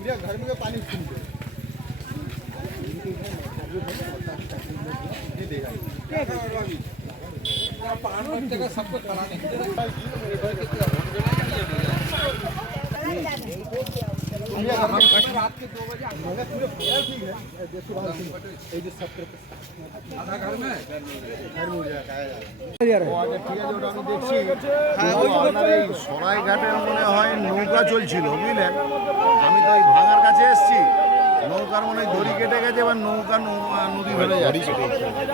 घर में पानी सबको कराने रात के 2 बजे पूरे ठीक है आधा घर में সরাইঘাটের মনে হয় নৌকা চলছিল বুঝলেন। আমি তো ওই ভাঙার কাছে এসেছি, নৌকার মনে হয় দড়ি কেটে গেছে, এবার নৌকা নদী ধরে যাচ্ছে।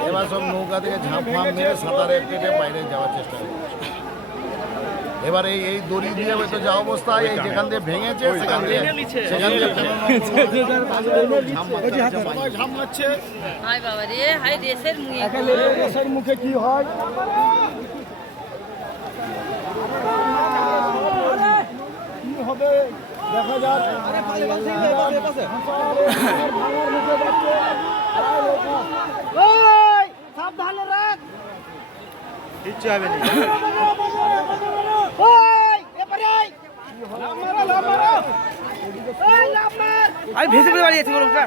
এবার সব নৌকা থেকে ঝাঁপ ফাঁপ মেরে সাঁতারে কেটে বাইরে যাওয়ার চেষ্টা করছে। এবার এই দড়ি দিয়ে হয়তো যা অবস্থা, এই যেখান দিয়ে ভেঙেছে সেখান দিয়ে ঝাঁপ মারছে। হাই বাবা রে, হাই দেশের মুখে কি হয় কি হবে দেখা যাক। সাবধানে রাখ, কিচ্ছু হবে না। আমি ভেসে ভেসে বাড়িয়েছি গরমটা।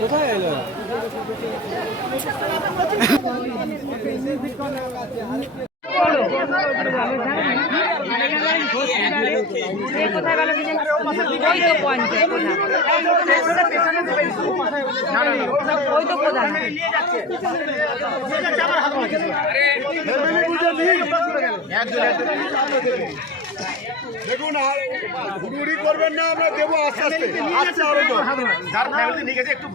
কোথায় এলো? দেখুন আর ঘুরঘুরি করবেন না, আমরা দেবো আস্তে আস্তে আস্তে। যার ফ্যামিলি নিয়ে গেছে একটু